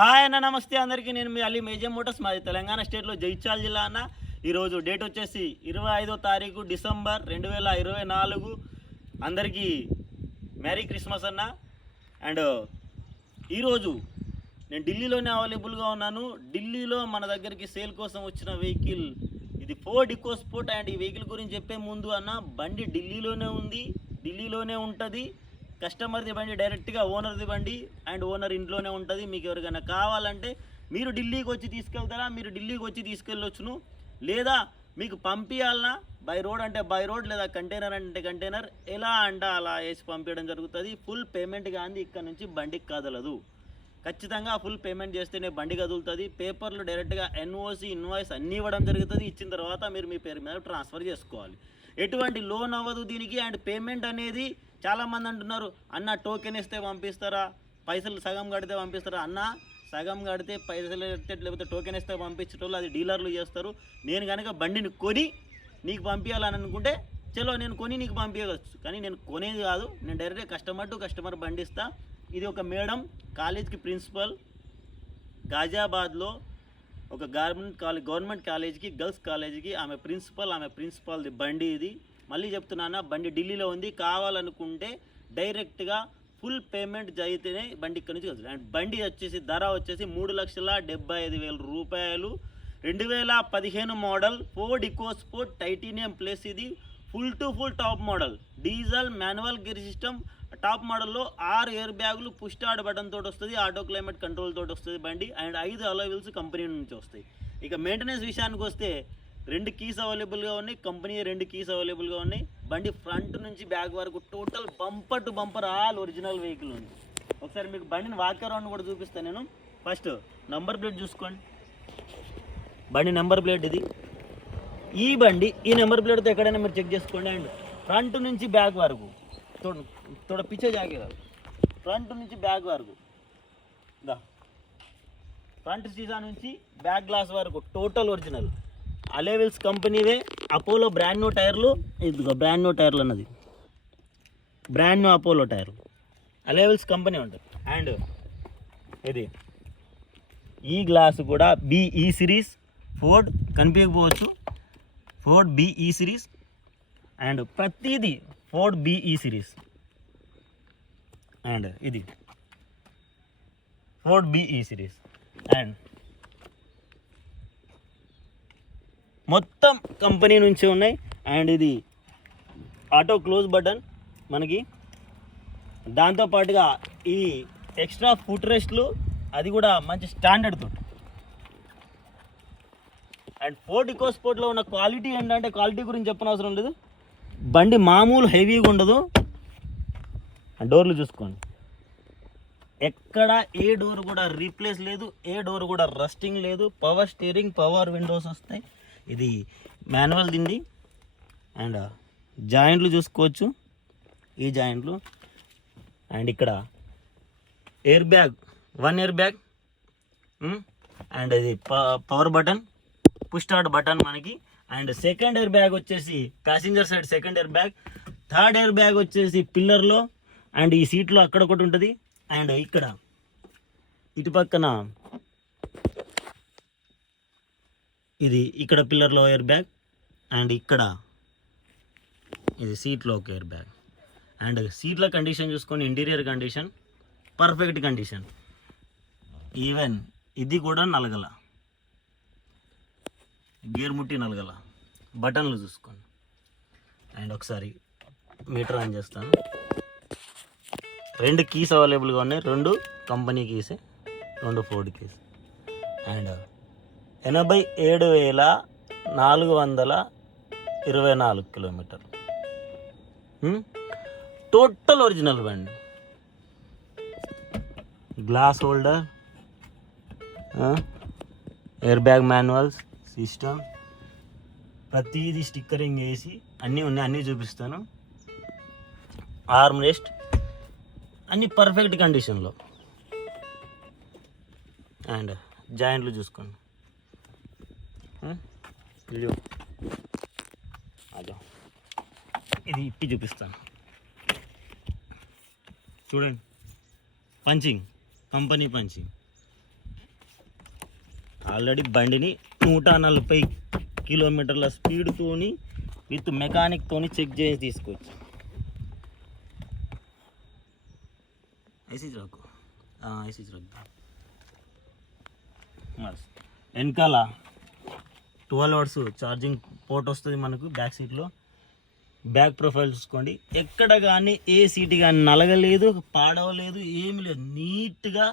Hi అన్న, నమస్తే అందరికీ. నేను మీ అలీ మేజర్ మోటార్స్, మాది తెలంగాణ స్టేట్లో జగిత్యాల జిల్లా అన్న. ఈరోజు డేట్ వచ్చేసి 25వ తారీఖు డిసెంబర్ 2024. అందరికీ మెరీ క్రిస్మస్ అన్న. అండ్ ఈరోజు నేను ఢిల్లీలోనే అవైలబుల్గా ఉన్నాను. ఢిల్లీలో మన దగ్గరికి సేల్ కోసం వచ్చిన వెహికల్ ఇది ఫోర్డ్ ఈకోస్పోర్ట్. అండ్ ఈ వెహికల్ గురించి చెప్పే ముందు అన్న, బండి ఢిల్లీలోనే ఉంది, ఢిల్లీలోనే ఉంటుంది. కస్టమర్ది బండి డైరెక్ట్గా ఓనర్ది బండి, అండ్ ఓనర్ ఇంట్లోనే ఉంటుంది. మీకు ఎవరికైనా కావాలంటే మీరు ఢిల్లీకి వచ్చి తీసుకెళ్తారా, మీరు ఢిల్లీకి వచ్చి తీసుకెళ్ళొచ్చును. లేదా మీకు పంపించాలన్నా బై రోడ్ అంటే బై రోడ్, లేదా కంటైనర్ అంటే కంటైనర్, ఎలా అంటే అలా వేసి పంపించడం జరుగుతుంది. ఫుల్ పేమెంట్ కానీ ఇక్కడ నుంచి బండికి కదలదు. ఖచ్చితంగా ఫుల్ పేమెంట్ చేస్తేనే బండి కదులుతుంది. పేపర్లు డైరెక్ట్గా ఎన్ఓసి ఇన్వాయిస్ అన్నీ ఇవ్వడం జరుగుతుంది. ఇచ్చిన తర్వాత మీరు మీ పేరు మీద ట్రాన్స్ఫర్ చేసుకోవాలి. ఎటువంటి లోన్ అవ్వదు దీనికి. అండ్ పేమెంట్ అనేది చాలామంది అంటున్నారు, అన్న టోకెన్ ఇస్తే పంపిస్తారా, పైసలు సగం కడితే పంపిస్తారా? అన్న సగం కడితే పైసలు లేకపోతే టోకెన్ ఇస్తే పంపించేటోళ్ళు అది డీలర్లు చేస్తారు. నేను కనుక బండిని కొని నీకు పంపించాలని అనుకుంటే చలో నేను కొని నీకు పంపించవచ్చు. కానీ నేను కొనేది కాదు, నేను డైరెక్ట్గా కస్టమర్ టు కస్టమర్ బండి ఇస్తా. ఇది ఒక మేడం కాలేజ్కి ప్రిన్సిపల్, గాజియాబాద్లో ఒక గవర్నమెంట్ కాలేజీకి, గర్ల్స్ కాలేజీకి ఆమె ప్రిన్సిపల్ది బండి ఇది. మళ్ళీ చెప్తున్నాను, బండి ఢిల్లీలో ఉంది. కావాలనుకుంటే డైరెక్ట్గా ఫుల్ పేమెంట్ జరిగితేనే బండి ఇక్కడ నుంచి వస్తుంది. అండ్ బండి వచ్చేసి ధర వచ్చేసి 3,75,000 రూపాయలు. 2015 model Ford EcoSport Titanium plus. ఇది full to full top model, diesel manual gear system. Top మోడల్లో 6 ఎయిర్ బ్యాగులు, పుష్ స్టార్ట్ బటన్ తోటి వస్తుంది, ఆటో క్లైమేట్ కంట్రోల్ తోటి వస్తుంది బండి. అండ్ 5 అలాయ్ వీల్స్ కంపెనీ నుంచి వస్తాయి. ఇక మెయింటెనెన్స్ విషయానికి వస్తే 2 కీస్ అవైలబుల్గా ఉన్నాయి, కంపెనీ 2 కీస్ అవైలబుల్గా ఉన్నాయి. బండి ఫ్రంట్ నుంచి బ్యాక్ వరకు total bumper to bumper all original vehicle ఉంది. ఒకసారి మీకు బండిని వాక్ అరౌండ్ కూడా చూపిస్తాను నేను. ఫస్ట్ నంబర్ ప్లేట్ చూసుకోండి, బండి నెంబర్ ప్లేట్ ఇది. ఈ బండి ఈ నెంబర్ ప్లేట్తో ఎక్కడైనా మీరు చెక్ చేసుకోండి. అండ్ ఫ్రంట్ నుంచి బ్యాక్ వరకు थोड़ा पीछे जाएगा, ఫ్రంట్ నుంచి బ్యాక్ వరకు ఫ్రంట్ సీసా నుంచి బ్యాక్ గ్లాస్ వరకు టోటల్ ఒరిజినల్. అలేవిల్స్ కంపెనీవే, అపోలో బ్రాండ్ న్యూ టైర్లు. ఇదిగో బ్రాండ్ న్యూ టైర్లు అన్నది, బ్రాండ్ న్యూ అపోలో టైర్లు, అలేవిల్స్ కంపెనీ ఉంటుంది. అండ్ ఇది ఈ గ్లాసు కూడా బిఈ సిరీస్ ఫోర్డ్, కనిపించకపోవచ్చు, ఫోర్డ్ బిఈ సిరీస్. అండ్ ప్రతిదీ ఫోర్డ్ బిఈ సిరీస్. అండ్ ఇది ఫోర్డ్ బిఈ సిరీస్. అండ్ మొత్తం కంపెనీ నుంచి ఉన్నాయి. అండ్ ఇది ఆటో క్లోజ్ బటన్ మనకి. దాంతోపాటుగా ఈ ఎక్స్ట్రా ఫుట్ రెస్ట్లు, అది కూడా మంచి స్టాండర్డ్ తోటి. అండ్ ఫోర్డ్ ఈకోస్పోర్ట్లో ఉన్న క్వాలిటీ ఏంటంటే, క్వాలిటీ గురించి చెప్పనవసరం లేదు, బండి మామూలు హెవీగా ఉండదు. డోర్లు చూసుకోండి, ఎక్కడ ఏ డోర్ కూడా రీప్లేస్ లేదు, ఏ డోర్ కూడా రస్టింగ్ లేదు. పవర్ స్టీరింగ్, పవర్ విండోస్ వస్తాయి. ఇది మాన్యువల్ దిండి. అండ్ జాయింట్లు చూసుకోవచ్చు, ఈ జాయింట్లు. అండ్ ఇక్కడ airbag, 1 airbag. And ఇది power button, push start button మనకి. అండ్ సెకండ్ ఎయిర్ బ్యాగ్ వచ్చేసి passenger side second airbag. Third airbag వచ్చేసి పిల్లర్లో, అండ్ ఈ సీట్లో అక్కడ ఒకటి ఉంటుంది. అండ్ ఇక్కడ ఇటు పక్కన ఇది ఇక్కడ పిల్లర్లో ఎయిర్ బ్యాగ్. అండ్ ఇక్కడ ఇది సీట్లో ఒక ఎయిర్ బ్యాగ్. అండ్ సీట్ల కండిషన్ చూసుకొని, interior condition perfect condition. Even ఇది కూడా నలగల, గేర్ ముట్టి నలగల. బటన్లు చూసుకోండి. అండ్ ఒకసారి మీటర్ ఆన్ చేస్తాను. 2 కీస్ అవైలబుల్గా ఉన్నాయి, 2 కంపెనీ కీసే, 2 ఫోర్డ్ కీస్. అండ్ 87,424 కిలోమీటర్లు. టోటల్ ఒరిజినల్ బండి. Glass holder, air bag manuals system, ప్రతిదీ స్టిక్కరింగ్ వేసి అన్నీ ఉన్నాయి, అన్నీ చూపిస్తాను. ఆర్మ్ రెస్ట్ అన్నీ పర్ఫెక్ట్ కండిషన్లో. అండ్ జాయింట్లు చూసుకోండి. అదో ఇది ఇప్పి చూపిస్తాను చూడండి. Punching, company punching. ఆల్రెడీ బండిని 140 కిలోమీటర్ల స్పీడ్తోని విత్ మెకానిక్తోని చెక్ చేసి తీసుకోవచ్చు. ఐసీజ్ రాకు వెనకాల 12 hours ఛార్జింగ్ పోర్ట్ వస్తుంది మనకు బ్యాక్ సీట్లో. బ్యాక్ ప్రొఫైల్ చూసుకోండి, ఎక్కడ కానీ ఏ సీట్ కానీ నలగలేదు, పాడవలేదు, ఏమి లేదు. నీట్గా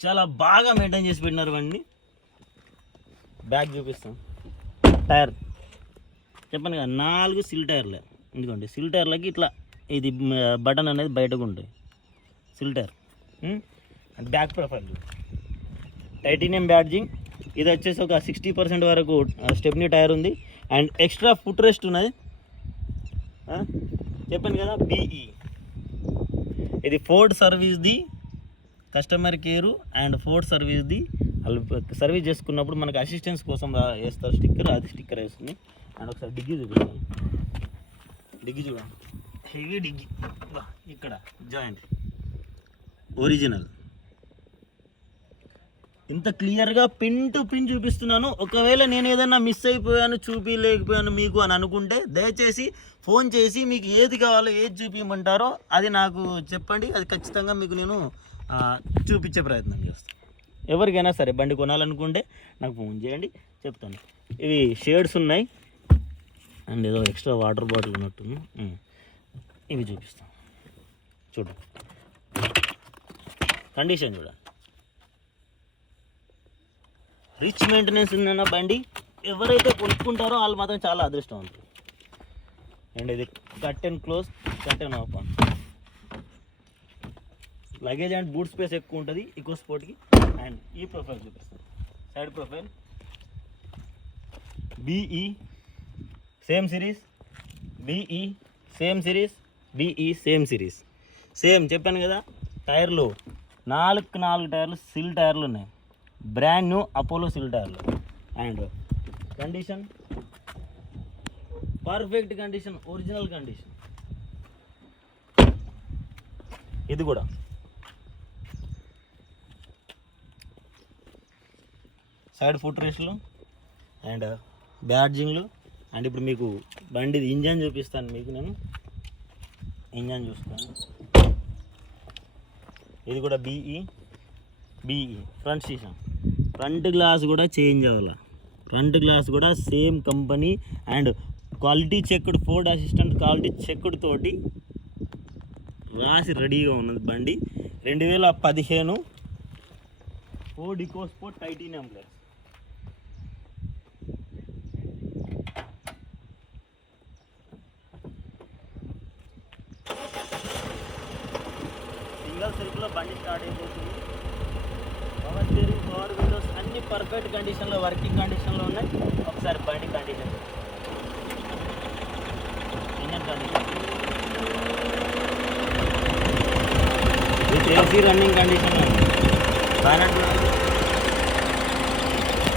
చాలా బాగా మెయింటైన్ చేసి పెట్టినారు బండి. బ్యాక్ చూపిస్తాం. టైర్ చెప్పండి కదా, 4 సిల్ టైర్లే. ఎందుకంటే సిల్ టైర్లకి ఇట్లా ఇది బటన్ అనేది బయటకు ఉంటుంది, sill tyre. Back profile Titanium badging. ఇది వచ్చేసి ఒక 60% వరకు స్టెప్నీ టైర్ ఉంది అండ్ ఎక్స్ట్రా ఫుట్ రెస్ట్ ఉన్నది. చెప్పాను కదా BE. ఇది ఫోర్డ్ సర్వీస్ది కస్టమర్ కేరు అండ్ ఫోర్డ్ సర్వీస్ది. వాళ్ళు సర్వీస్ చేసుకున్నప్పుడు మనకు అసిస్టెన్స్ కోసం వేస్తారు స్టిక్కర్, అది స్టిక్కర్ వేస్తుంది. అండ్ ఒకసారి డిగ్గి చూపిస్తాను. డిగ్గి చూడండి, హెవీ డిగ్గి. ఇక్కడ జాయింట్ ఒరిజినల్. ఇంత క్లియర్గా పిన్ టు పిన్ చూపిస్తున్నాను. ఒకవేళ నేను ఏదైనా మిస్ అయిపోయాను, చూపించలేకపోయాను మీకు అని అనుకుంటే దయచేసి ఫోన్ చేసి మీకు ఏది కావాలో, ఏది చూపించమంటారో అది నాకు చెప్పండి. అది ఖచ్చితంగా మీకు నేను చూపించే ప్రయత్నం చేస్తాను. ఎవరికైనా సరే బండి కొనాలనుకుంటే నాకు ఫోన్ చేయండి, చెప్తాను. ఇవి షేడ్స్ ఉన్నాయి అండ్ ఏదో ఎక్స్ట్రా వాటర్ బాటిల్ ఉన్నట్టుంది. ఇవి చూపిస్తాను చూడండి. కండిషన్ చూడండి, రిచ్ మెయింటెనెన్స్ ఉందన్న బండి. ఎవరైతే కొనుక్కుంటారో వాళ్ళు మాత్రం చాలా అదృష్టవంతులు. అండ్ ఇది curtain close, curtain open. Luggage and boot space ఎక్కువ ఉంటుంది ఈకో స్పోర్ట్కి. అండ్ ఈ ప్రొఫైల్ చూపిస్తాను, side profile BE same series, BE same series, BE same series. Same చెప్పాను కదా, టైర్లు 4 టైర్లు సిల్ టైర్లు ఉన్నాయి, బ్రాండ్ న్యూ అపోలో సిల్ టైర్లు. And condition perfect condition, original condition. ఇది కూడా సైడ్ ఫుట్ రెస్ట్లు అండ్ బ్యాడ్జింగ్లు. అండ్ ఇప్పుడు మీకు బండి ఇంజన్ చూపిస్తాను. మీకు నేను ఇంజన్ చూస్తాను. ఇది కూడా BE ఫ్రంట్ సీసా. ఫ్రంట్ గ్లాస్ కూడా చేంజ్ అవ్వాలి, ఫ్రంట్ గ్లాస్ కూడా same company and quality checked, Ford assistant quality checked తోటి రాసి రెడీగా ఉన్నది బండి. 2015 Ford EcoSport Titanium glass. Single సెల్ఫ్లో బండి స్టార్ట్ అయిపోతుంది. పవర్ స్టీరింగ్, పవర్ విండోస్ అన్ని పర్ఫెక్ట్ కండిషన్లో, వర్కింగ్ కండిషన్లో ఉన్నాయి. ఒకసారి బండి condition, engine condition with AC running కండిషన్లో ఉంది.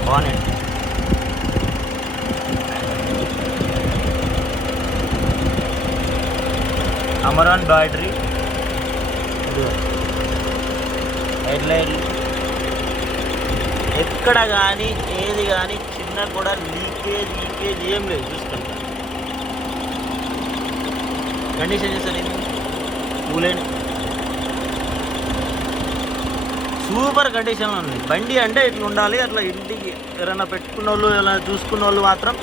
Bonnet Amaron battery, headlight. ఎక్కడ కానీ ఏది కానీ చిన్న కూడా లీకేజ్ ఏం లేదు. చూసుకుంటా కండిషన్ చేస్తాను. కూలైన సూపర్ కండిషన్లో ఉంది బండి. అంటే ఇట్లా ఉండాలి. అట్లా ఇంటికి ఎవరైనా పెట్టుకున్న వాళ్ళు, ఇలా చూసుకున్న వాళ్ళు మాత్రం,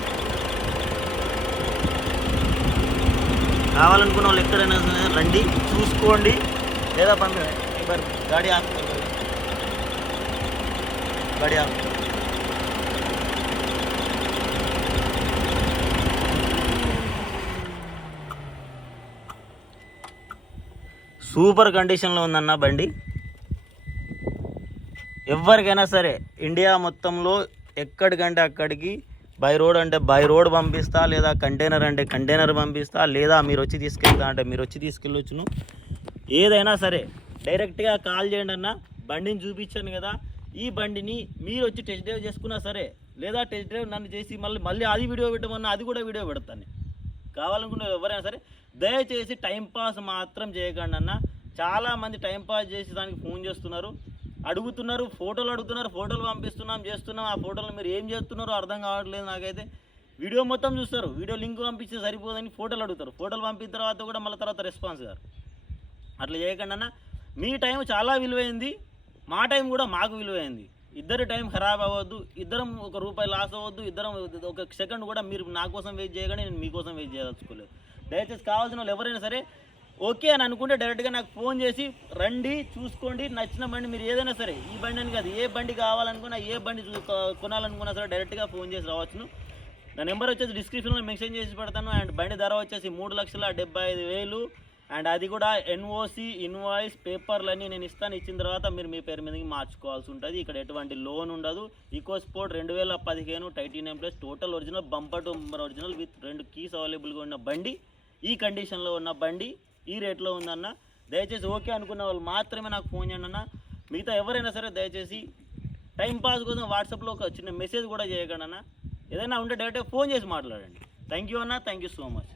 కావాలనుకున్న వాళ్ళు ఎక్కడైనా రండి, చూసుకోండి, లేదా పంపించండి. గాడి సూపర్ కండిషన్లో ఉందన్న బండి. ఎవరికైనా సరే ఇండియా మొత్తంలో ఎక్కడికంటే అక్కడికి బై రోడ్ అంటే బై రోడ్ పంపిస్తా, లేదా కంటైనర్ అంటే కంటైనర్ పంపిస్తా, లేదా మీరు వచ్చి తీసుకెళ్తా అంటే మీరు వచ్చి తీసుకెళ్ళొచ్చును. ఏదైనా సరే డైరెక్ట్గా కాల్ చేయండి అన్న. బండిని చూపించాను కదా, ఈ బండిని మీరు వచ్చి టెస్ట్ డ్రైవ్ చేసుకున్నా సరే, లేదా టెస్ట్ డ్రైవ్ నన్ను చేసి మళ్ళీ అది వీడియో పెట్టమన్నా అది కూడా వీడియో పెడతాను. కావాలనుకున్న ఎవరైనా సరే దయచేసి టైంపాస్ మాత్రం చేయకండి అన్న. చాలామంది టైంపాస్ చేసి దానికి ఫోన్ చేస్తున్నారు. అడుగుతున్నారు, ఫోటోలు అడుగుతున్నారు, ఫోటోలు పంపిస్తున్నాం చేస్తున్నాం. ఆ ఫోటోలు మీరు ఏం చేస్తున్నారో అర్థం కావట్లేదు నాకైతే. వీడియో మొత్తం చూస్తారు, వీడియో లింక్ పంపిస్తే సరిపోదని ఫోటోలు అడుగుతారు. ఫోటోలు పంపిన తర్వాత కూడా మళ్ళీ తర్వాత రెస్పాన్స్ గారు. అట్లా చేయకుండా అన్న, మీ టైం చాలా విలువైంది, మా టైం కూడా మాకు విలువైంది. ఇద్దరి టైం ఖరాబ్ అవ్వద్దు, ఇద్దరం ₹1 లాస్ అవ్వద్దు, ఇద్దరం ఒక సెకండ్ కూడా మీరు నా కోసం వెయిట్ చేయగానే నేను మీకోసం వెయిట్ చేయదలుచుకోలేదు. దయచేసి కావాల్సిన వాళ్ళు ఎవరైనా సరే ఓకే అని అనుకుంటే డైరెక్ట్గా నాకు ఫోన్ చేసి రండి, చూసుకోండి, నచ్చిన బండి మీరు ఏదైనా సరే, ఈ బండి అని కాదు, ఏ బండి కావాలనుకున్నా, ఏ బండి కొనాలనుకున్నా సరే డైరెక్ట్గా ఫోన్ చేసి రావచ్చును. నా నెంబర్ వచ్చేసి డిస్క్రిప్షన్లో మెన్షన్ చేసి పెడతాను. అండ్ బండి ధర వచ్చేసి 3,75,000. అండ్ అది కూడా ఎన్ఓసి, ఇన్వాయిస్, పేపర్లన్నీ నేను ఇస్తాను. ఇచ్చిన తర్వాత మీరు మీ పేరు మీదకి మార్చుకోవాల్సి ఉంటుంది. ఇక్కడ ఎటువంటి లోన్ ఉండదు. EcoSport 2015 titanium plus total original, bumper to bumper original with 2 keys అవైలబుల్గా ఉన్న బండి, ఈ కండిషన్లో ఉన్న బండి, ఈ రేట్లో ఉందన్న. దయచేసి ఓకే అనుకున్న వాళ్ళు మాత్రమే నాకు ఫోన్ చేయండి అన్న. మిగతా ఎవరైనా సరే దయచేసి టైంపాస్ కోసం వాట్సాప్లో ఒక చిన్న మెసేజ్ కూడా చేయకండి అన్న. ఏదైనా ఉంటే డైరెక్ట్గా ఫోన్ చేసి మాట్లాడండి. థ్యాంక్ యూ అన్న, థ్యాంక్ యూ సో మచ్.